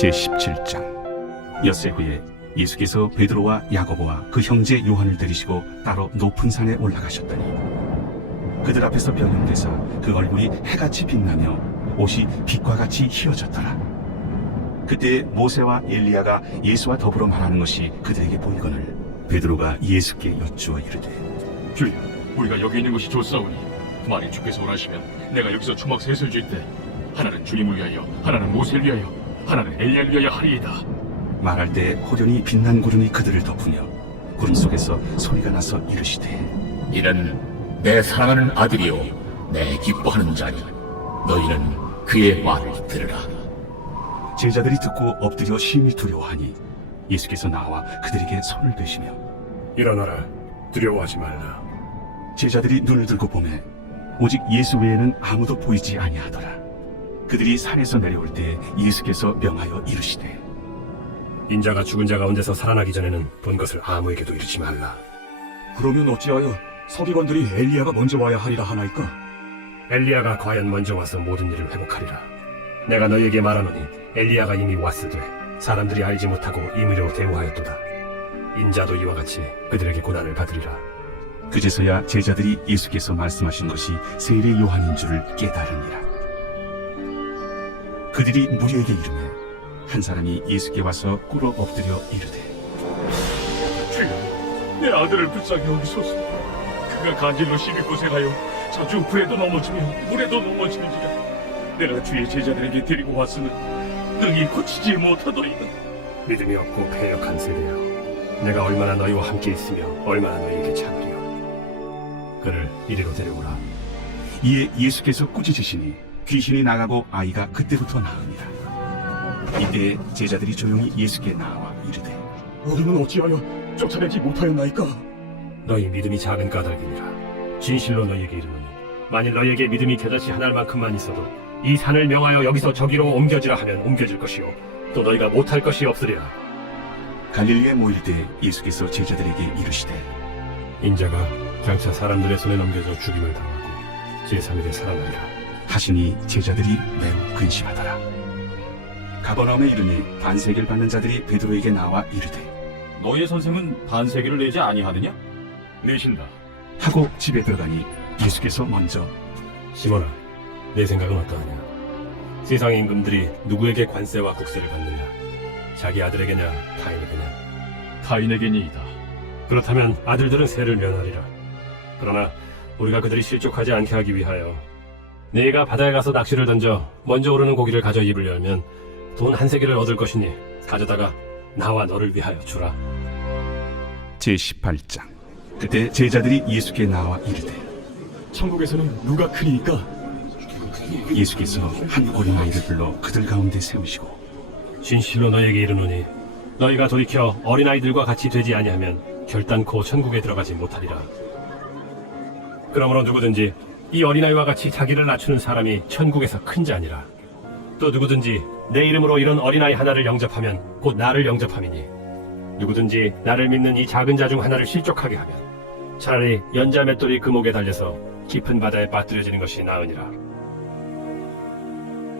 제17장. 엿새 후에 예수께서 베드로와 야고보와 그 형제 요한을 데리시고 따로 높은 산에 올라가셨더니 그들 앞에서 변형되사 그 얼굴이 해같이 빛나며 옷이 빛과 같이 휘어졌더라 그때 모세와 엘리야가 예수와 더불어 말하는 것이 그들에게 보이거늘 베드로가 예수께 여쭈어 이르되 주여, 우리가 여기 있는 것이 좋사오니 만일 주께서 원하시면 내가 여기서 초막 셋을 쥘때 하나는 주님을 위하여, 하나는 모세를 위하여, 하나는 엘리야를 위하여 하리이다. 말할 때 호련히 빛난 구름이 그들을 덮으며 구름 속에서 소리가 나서 이르시되 이는 내 사랑하는 아들이요 내 기뻐하는 자니 너희는 그의 말을 들으라 제자들이 듣고 엎드려 심히 두려워하니 예수께서 나와 그들에게 손을 대시며 일어나라 두려워하지 말라. 제자들이 눈을 들고 보매 오직 예수 외에는 아무도 보이지 아니하더라. 그들이 산에서 내려올 때 예수께서 명하여 이르시되 인자가 죽은 자 가운데서 살아나기 전에는 본 것을 아무에게도 이르지 말라. 그러면 어찌하여 서기관들이 엘리야가 먼저 와야 하리라 하나이까? 엘리야가 과연 먼저 와서 모든 일을 회복하리라. 내가 너희에게 말하노니 엘리야가 이미 왔으되 사람들이 알지 못하고 임의로 대우하였도다 인자도 이와 같이 그들에게 고난을 받으리라 그제서야 제자들이 예수께서 말씀하신 것이 세례 요한인 줄을 깨달으니라 그들이 무리에게 이르매 한 사람이 예수께 와서 꿇어 엎드려 이르되 주여, 내 아들을 불쌍히 여기소서. 그가 간질로 심히 고생하여 자주 불에도 넘어지며 물에도 넘어지는지라. 내가 주의 제자들에게 데리고 왔으면 능히 고치지 못하더이다. 믿음이 없고 패역한 세대여 내가 얼마나 너희와 함께 있으며 얼마나 너희에게 참으리요 그를 이리로 데려오라 이에 예수께서 꾸짖으시니 귀신이 나가고 아이가 그때부터 나으니라 이때 제자들이 조용히 예수께 나와 이르되 우리는 어찌하여 쫓아내지 못하였나이까? 너희 믿음이 작은 까닭이니라. 진실로 너희에게 이르노니 만일 너희에게 믿음이 겨자씨 하나만큼만 있어도 이 산을 명하여 여기서 저기로 옮겨지라 하면 옮겨질 것이요 또 너희가 못할 것이 없으리라. 갈릴리에 모일 때 예수께서 제자들에게 이르시되 인자가 장차 사람들의 손에 넘겨져 죽임을 당하고 제3일에 살아나리라. 하시니 제자들이 매우 근심하더라 가버나움에 이르니 반세계를 받는 자들이 베드로에게 나와 이르되 너희의 선생은 반세기를 내지 아니하느냐? 내신다. 하고 집에 들어가니 예수께서 먼저 시몬아, 내 생각은 어떠하냐? 세상의 임금들이 누구에게 관세와 국세를 받느냐? 자기 아들에게냐, 타인에게냐? 타인에게니이다. 그렇다면 아들들은 세를 면하리라. 그러나 우리가 그들이 실족하지 않게 하기 위하여 네가 바다에 가서 낚시를 던져 먼저 오르는 고기를 가져 입을 열면 돈 한 세기를 얻을 것이니 가져다가 나와 너를 위하여 주라. 제18장 그때 제자들이 예수께 나와 이르되 천국에서는 누가 크니까? 예수께서 한 어린아이를 불러 그들 가운데 세우시고 진실로 너에게 이르노니 너희가 돌이켜 어린아이들과 같이 되지 아니하면 결단코 천국에 들어가지 못하리라. 그러므로 누구든지 이 어린아이와 같이 자기를 낮추는 사람이 천국에서 큰 자니라. 또 누구든지 내 이름으로 이런 어린아이 하나를 영접하면 곧 나를 영접함이니 누구든지 나를 믿는 이 작은 자 중 하나를 실족하게 하면 차라리 연자 맷돌이 그 목에 달려서 깊은 바다에 빠뜨려지는 것이 나으니라.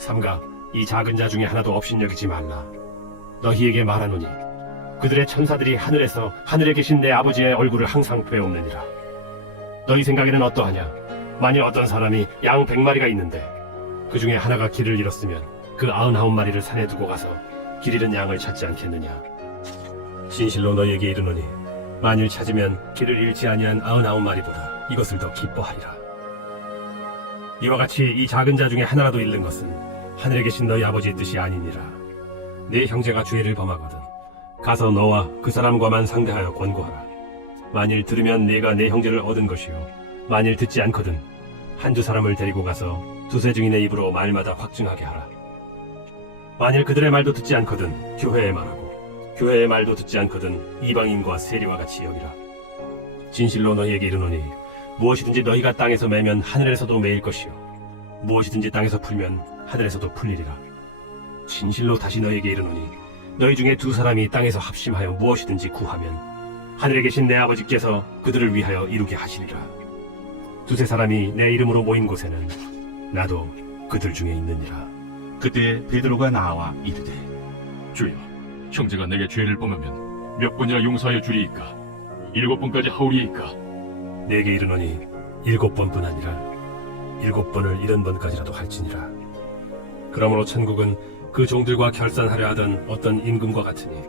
삼가 이 작은 자 중에 하나도 업신여기지 말라. 너희에게 말하노니 그들의 천사들이 하늘에서 하늘에 계신 내 아버지의 얼굴을 항상 배옵느니라. 너희 생각에는 어떠하냐? 만일 어떤 사람이 양 백마리가 있는데 그 중에 하나가 길을 잃었으면 그 아흔아홉 마리를 산에 두고 가서 길 잃은 양을 찾지 않겠느냐? 진실로 너희에게 이르노니 만일 찾으면 길을 잃지 아니한 아흔아홉 마리보다 이것을 더 기뻐하리라. 이와 같이 이 작은 자 중에 하나라도 잃는 것은 하늘에 계신 너희 아버지의 뜻이 아니니라. 내 형제가 죄를 범하거든 가서 너와 그 사람과만 상대하여 권고하라. 만일 들으면 내가 내 형제를 얻은 것이요 만일 듣지 않거든 한 두 사람을 데리고 가서 두세 증인의 입으로 말마다 확증하게 하라. 만일 그들의 말도 듣지 않거든 교회에 말하고 교회의 말도 듣지 않거든 이방인과 세리와 같이 여기라. 진실로 너희에게 이르노니 무엇이든지 너희가 땅에서 매면 하늘에서도 매일 것이요 무엇이든지 땅에서 풀면 하늘에서도 풀리리라 진실로 다시 너희에게 이르노니 너희 중에 두 사람이 땅에서 합심하여 무엇이든지 구하면 하늘에 계신 내 아버지께서 그들을 위하여 이루게 하시리라 두세 사람이 내 이름으로 모인 곳에는 나도 그들 중에 있느니라 그때 베드로가 나와 이르되 주여, 형제가 내게 죄를 범하면 몇 번이나 용서하여 주리이까? 일곱 번까지 하오리이까? 내게 이르노니 일곱 번뿐 아니라 일곱 번을 일흔 번까지라도 할지니라. 그러므로 천국은 그 종들과 결산하려 하던 어떤 임금과 같으니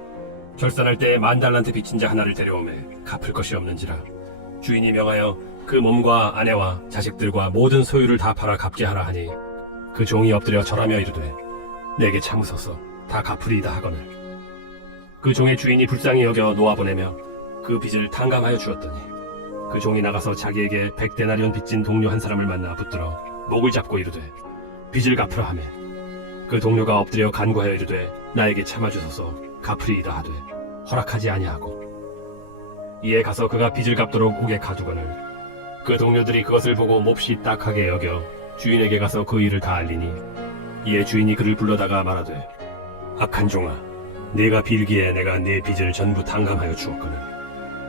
결산할 때 만 달란트 빚진 자 하나를 데려오매 갚을 것이 없는지라. 주인이 명하여 그 몸과 아내와 자식들과 모든 소유를 다 팔아 갚게 하라 하니 그 종이 엎드려 절하며 이르되 내게 참으소서. 다 갚으리이다 하거늘. 그 종의 주인이 불쌍히 여겨 놓아 보내며 그 빚을 탕감하여 주었더니 그 종이 나가서 자기에게 백데나리온 빚진 동료 한 사람을 만나 붙들어 목을 잡고 이르되 빚을 갚으라 하매. 그 동료가 엎드려 간구하여 이르되 나에게 참아주소서. 갚으리이다 하되 허락하지 아니하고. 이에 가서 그가 빚을 갚도록 옥에 가두거늘 그 동료들이 그것을 보고 몹시 딱하게 여겨 주인에게 가서 그 일을 다 알리니 이에 주인이 그를 불러다가 말하되 악한 종아 네가 빌기에 내가 네 빚을 전부 탕감하여 주었거늘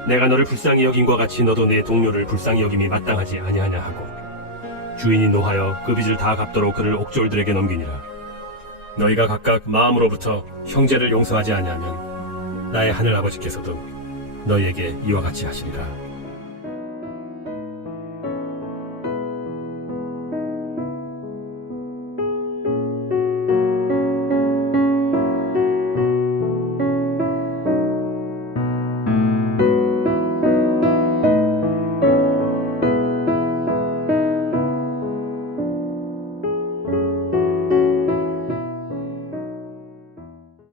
내가 너를 불쌍히 여긴과 같이 너도 내 동료를 불쌍히 여김이 마땅하지 아니하냐 하고 주인이 노하여 그 빚을 다 갚도록 그를 옥졸들에게 넘기니라. 너희가 각각 마음으로부터 형제를 용서하지 아니하면 나의 하늘 아버지께서도 너희에게 이와 같이 하시리라